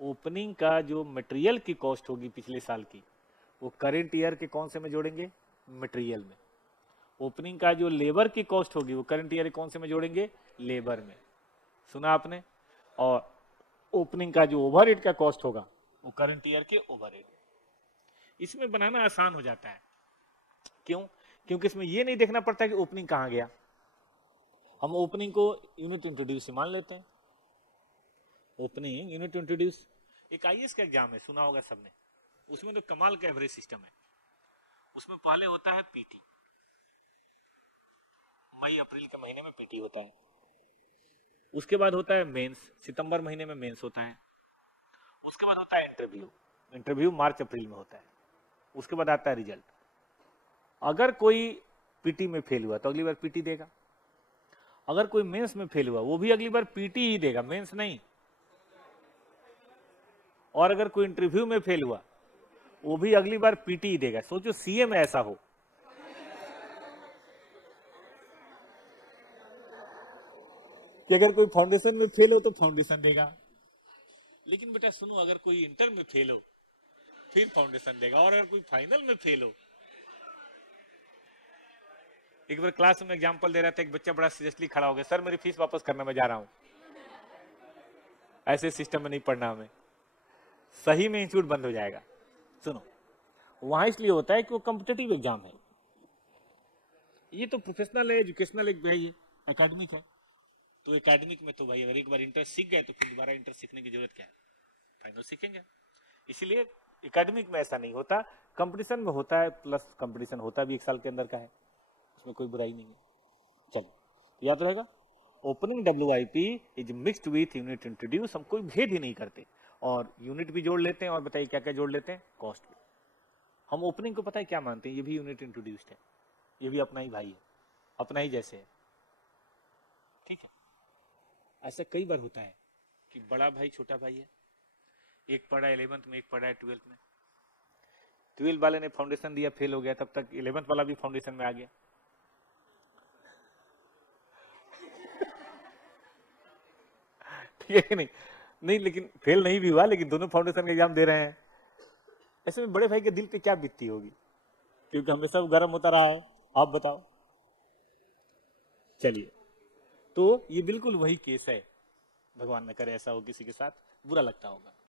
Opening का जो material की कॉस्ट होगी पिछले साल की, वो करेंट ईयर के कौन से में जोड़ेंगे? मटेरियल में। ओपनिंग का जो लेबर की कॉस्ट होगी वो करंट ईयर के कौन से में जोड़ेंगे? लेबर में। सुना आपने? और ओपनिंग का जो ओवरहेड का कॉस्ट होगा वो करंट ईयर के ओवरहेड। इसमें बनाना आसान हो जाता है। क्यों? क्योंकि इसमें ये नहीं देखना पड़ता कि ओपनिंग कहां गया। हम ओपनिंग को यूनिट इंट्रोड्यूस से मान लेते हैं। ओपनिंग यूनिट इंट्रोड्यूस एक आईएएस का एग्जाम है, सुना होगा सबने। उसमें तो कमाल का एवरेज सिस्टम है। उसमें पहले होता है पीटी, मई अप्रैल के महीने में पीटी होता है। उसके बाद होता है मेंस, सितंबर महीने में मेंस होता है। उसके बाद होता है इंटरव्यू, इंटरव्यू मार्च अप्रैल में होता है। उसके बाद आता है रिजल्ट। अगर कोई पीटी में फेल हुआ तो अगली बार पीटी देगा। अगर कोई मेंस में फेल हुआ वो भी अगली बार पीटी ही देगा, मेंस नहीं। और अगर कोई इंटरव्यू में फेल हुआ वो भी अगली बार पीटी ही देगा। सोचो सीए में ऐसा हो कि अगर कोई फाउंडेशन में फेल हो तो फाउंडेशन देगा, लेकिन बेटा सुनो, अगर कोई इंटर में फेल हो फिर फाउंडेशन देगा, और अगर कोई फाइनल में फेल हो। एक बार क्लास में एग्जांपल दे रहा था, एक बच्चा बड़ा सीरियसली खड़ा हो गया, सर मेरी फीस वापस करना, मैं जा रहा हूं। ऐसे सिस्टम में नहीं पढ़ना हमें, सही में इंस्टीट्यूट बंद हो जाएगा। सुनो, वहां इसलिए होता है कि वो कॉम्पिटिटिव एग्जाम है। ये तो प्रोफेशनल है, एजुकेशनल एक भाई है, एकेडमिक है। तो एकेडमिक में तो भाई अगर एक बार इंटर सीख गए तो फिर दोबारा इंटर सीखने की जरूरत क्या है, फाइनल सीखेंगे। इसीलिए एकेडमिक में ऐसा नहीं होता, कंपटीशन में होता है। प्लस कंपटीशन होता भी एक साल के अंदर का है, उसमें कोई बुराई नहीं है। चलो तो याद रहेगा, opening WIP is mixed with unit introduce. हम कोई भेद ही नहीं करते, और यूनिट भी जोड़ लेते हैं। और बताइए क्या क्या जोड़ लेते हैं? कॉस्ट भी। हम ओपनिंग को पता है क्या मानते हैं? ये भी यूनिट इंट्रोड्यूस्ड है, ये भी अपना ही भाई है, अपना ही जैसे है। ठीक है, ऐसा कई बार होता है कि बड़ा भाई छोटा भाई है, एक पढ़ा 11th में, एक पढ़ा है 12th में। 12 वाले ने फाउंडेशन दिया, फेल हो गया, तब तक 11th वाला भी फाउंडेशन में आ गया। ठीक है कि नहीं? नहीं, लेकिन फेल नहीं भी हुआ, लेकिन दोनों फाउंडेशन का एग्जाम दे रहे हैं। ऐसे में बड़े भाई के दिल पे क्या बीतती होगी, क्योंकि हमेशा वो गर्म होता रहा है। आप बताओ। चलिए, तो ये बिल्कुल वही केस है। भगवान न करे ऐसा हो किसी के साथ, बुरा लगता होगा।